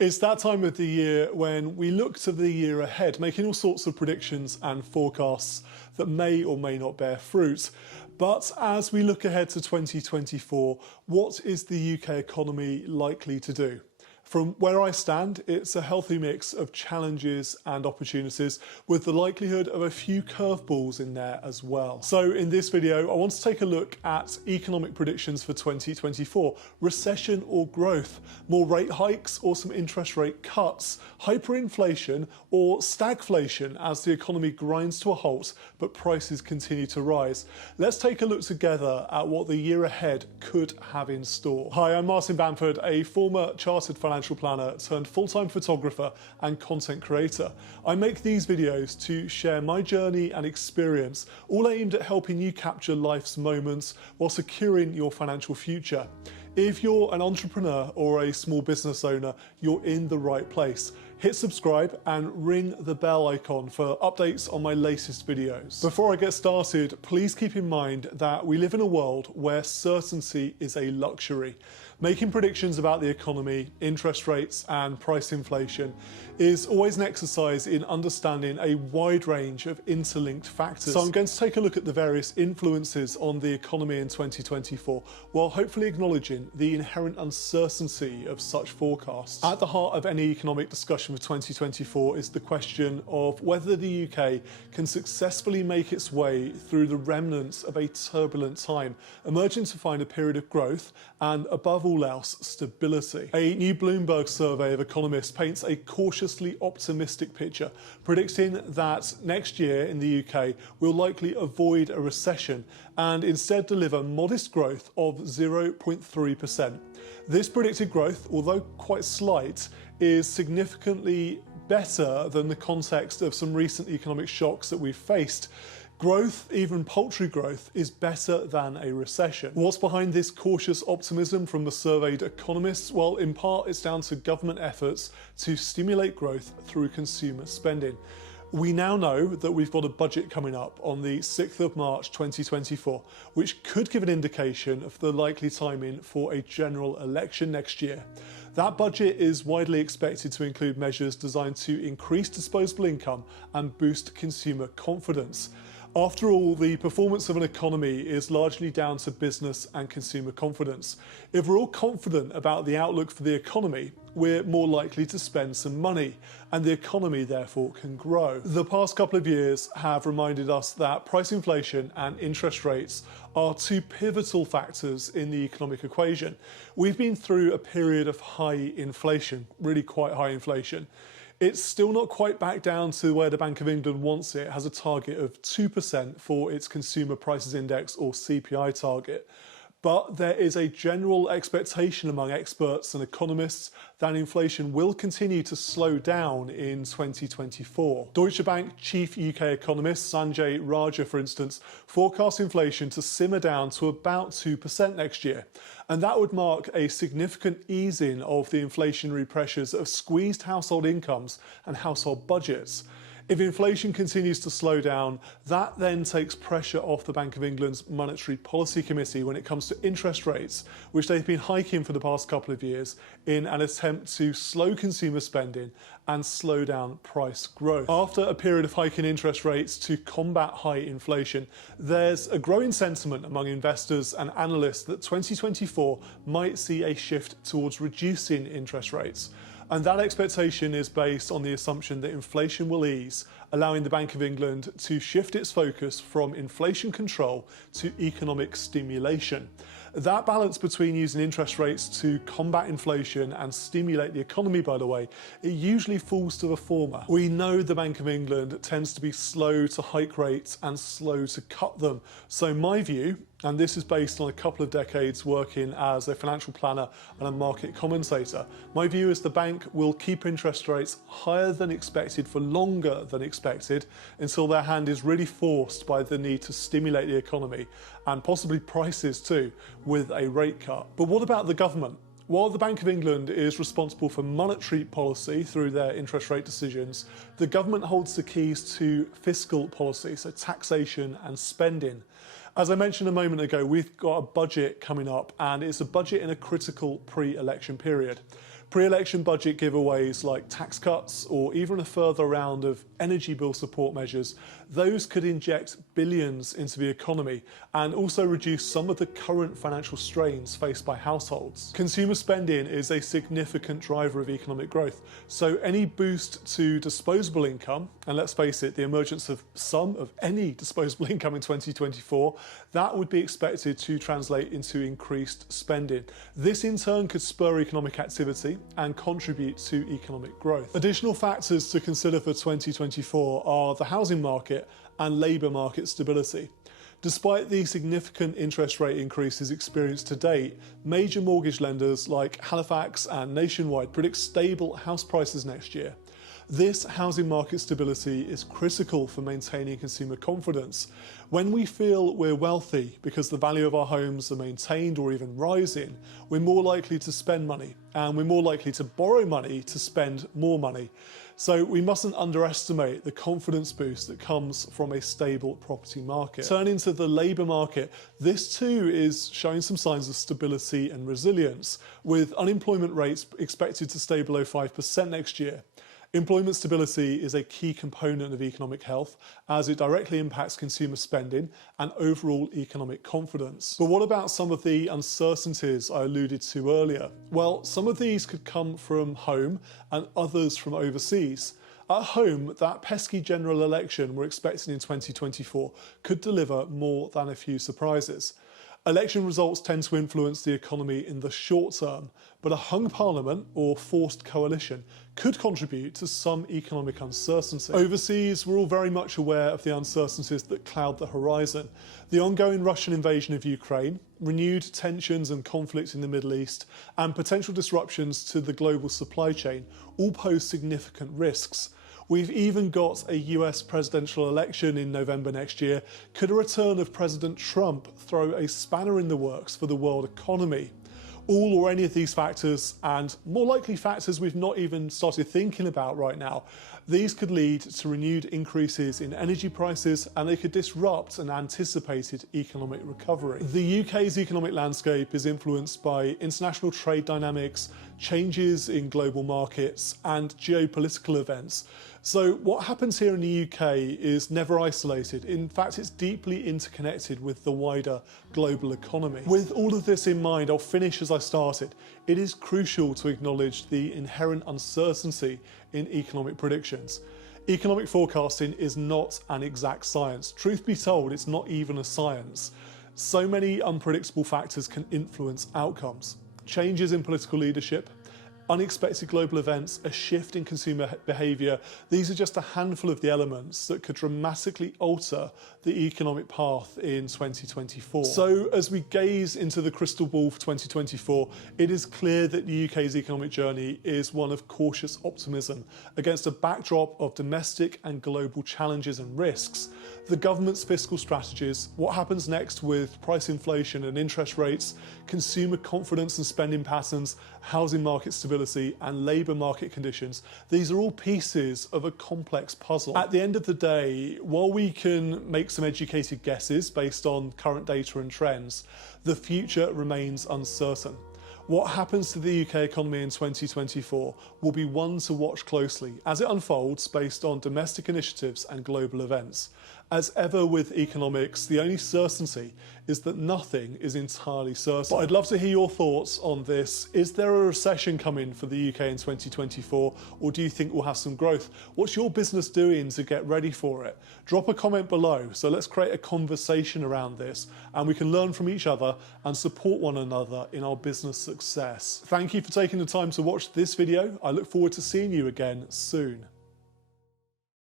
It's that time of the year when we look to the year ahead, making all sorts of predictions and forecasts that may or may not bear fruit. But as we look ahead to 2024, what is the UK economy likely to do? From where I stand, it's a healthy mix of challenges and opportunities, with the likelihood of a few curveballs in there as well. So in this video, I want to take a look at economic predictions for 2024, recession or growth, more rate hikes or some interest rate cuts, hyperinflation or stagflation as the economy grinds to a halt, but prices continue to rise. Let's take a look together at what the year ahead could have in store. Hi, I'm Martin Bamford, a former chartered financial planner turned full-time photographer and content creator. I make these videos to share my journey and experience, all aimed at helping you capture life's moments while securing your financial future. If you're an entrepreneur or a small business owner, you're in the right place. Hit subscribe and ring the bell icon for updates on my latest videos. Before I get started, please keep in mind that we live in a world where certainty is a luxury. Making predictions about the economy, interest rates, and price inflation is always an exercise in understanding a wide range of interlinked factors. So I'm going to take a look at the various influences on the economy in 2024, while hopefully acknowledging the inherent uncertainty of such forecasts. At the heart of any economic discussion for 2024 is the question of whether the UK can successfully make its way through the remnants of a turbulent time, emerging to find a period of growth and, above all else, stability. A new Bloomberg survey of economists paints a cautiously optimistic picture, predicting that next year in the UK will likely avoid a recession and instead deliver modest growth of 0.3%. This predicted growth, although quite slight, is significantly better than the context of some recent economic shocks that we've faced. Growth, even paltry growth, is better than a recession. What's behind this cautious optimism from the surveyed economists? Well, in part, it's down to government efforts to stimulate growth through consumer spending. We now know that we've got a budget coming up on the 6th of March 2024, which could give an indication of the likely timing for a general election next year. That budget is widely expected to include measures designed to increase disposable income and boost consumer confidence. After all, the performance of an economy is largely down to business and consumer confidence. If we're all confident about the outlook for the economy, we're more likely to spend some money, and the economy therefore can grow. The past couple of years have reminded us that price inflation and interest rates are two pivotal factors in the economic equation. We've been through a period of high inflation, really quite high inflation. It's still not quite back down to where the Bank of England wants it. It has a target of 2% for its Consumer Prices Index, or CPI target. But there is a general expectation among experts and economists that inflation will continue to slow down in 2024. Deutsche Bank chief UK economist Sanjay Raja, for instance, forecasts inflation to simmer down to about 2% next year. And that would mark a significant easing of the inflationary pressures that have squeezed household incomes and household budgets. If inflation continues to slow down, that then takes pressure off the Bank of England's Monetary Policy Committee when it comes to interest rates, which they've been hiking for the past couple of years in an attempt to slow consumer spending and slow down price growth. After a period of hiking interest rates to combat high inflation, there's a growing sentiment among investors and analysts that 2024 might see a shift towards reducing interest rates. And that expectation is based on the assumption that inflation will ease, allowing the Bank of England to shift its focus from inflation control to economic stimulation. That balance between using interest rates to combat inflation and stimulate the economy, by the way, it usually falls to the former. We know the Bank of England tends to be slow to hike rates and slow to cut them. So my view, and this is based on a couple of decades working as a financial planner and a market commentator, my view is the bank will keep interest rates higher than expected for longer than expected until their hand is really forced by the need to stimulate the economy and possibly prices too with a rate cut. But what about the government? While the Bank of England is responsible for monetary policy through their interest rate decisions, the government holds the keys to fiscal policy, so taxation and spending. As I mentioned a moment ago, we've got a budget coming up, and it's a budget in a critical pre-election period. Pre-election budget giveaways like tax cuts or even a further round of energy bill support measures, those could inject billions into the economy and also reduce some of the current financial strains faced by households. Consumer spending is a significant driver of economic growth, so any boost to disposable income, and let's face it, the emergence of some of any disposable income in 2024, that would be expected to translate into increased spending. This in turn could spur economic activity and contribute to economic growth. Additional factors to consider for 2024 are the housing market and labour market stability. Despite the significant interest rate increases experienced to date, major mortgage lenders like Halifax and Nationwide predict stable house prices next year. This housing market stability is critical for maintaining consumer confidence. When we feel we're wealthy because the value of our homes are maintained or even rising, we're more likely to spend money, and we're more likely to borrow money to spend more money. So we mustn't underestimate the confidence boost that comes from a stable property market. Turning to the labour market, this too is showing some signs of stability and resilience, with unemployment rates expected to stay below 5% next year. Employment stability is a key component of economic health as it directly impacts consumer spending and overall economic confidence. But what about some of the uncertainties I alluded to earlier? Well, some of these could come from home and others from overseas. At home, that pesky general election we're expecting in 2024 could deliver more than a few surprises. Election results tend to influence the economy in the short term, but a hung parliament or forced coalition could contribute to some economic uncertainty. Overseas, we're all very much aware of the uncertainties that cloud the horizon. The ongoing Russian invasion of Ukraine, renewed tensions and conflict in the Middle East, and potential disruptions to the global supply chain all pose significant risks. We've even got a US presidential election in November next year. Could a return of President Trump throw a spanner in the works for the world economy? All or any of these factors, and more likely factors we've not even started thinking about right now, these could lead to renewed increases in energy prices, and they could disrupt an anticipated economic recovery. The UK's economic landscape is influenced by international trade dynamics, changes in global markets, and geopolitical events. So what happens here in the UK is never isolated. In fact, it's deeply interconnected with the wider global economy. With all of this in mind, I'll finish as I started. It is crucial to acknowledge the inherent uncertainty in economic predictions. Economic forecasting is not an exact science. Truth be told, it's not even a science. So many unpredictable factors can influence outcomes. Changes in political leadership, unexpected global events, a shift in consumer behaviour, these are just a handful of the elements that could dramatically alter the economic path in 2024. So as we gaze into the crystal ball for 2024, it is clear that the UK's economic journey is one of cautious optimism against a backdrop of domestic and global challenges and risks. The government's fiscal strategies, what happens next with price inflation and interest rates, consumer confidence and spending patterns, housing market stability and labour market conditions, these are all pieces of a complex puzzle. At the end of the day, while we can make some educated guesses based on current data and trends, the future remains uncertain. What happens to the UK economy in 2024 will be one to watch closely as it unfolds based on domestic initiatives and global events. As ever with economics, the only certainty is that nothing is entirely certain. But I'd love to hear your thoughts on this. Is there a recession coming for the UK in 2024, or do you think we'll have some growth? What's your business doing to get ready for it? Drop a comment below. So let's create a conversation around this, and we can learn from each other and support one another in our business success. Thank you for taking the time to watch this video. I look forward to seeing you again soon.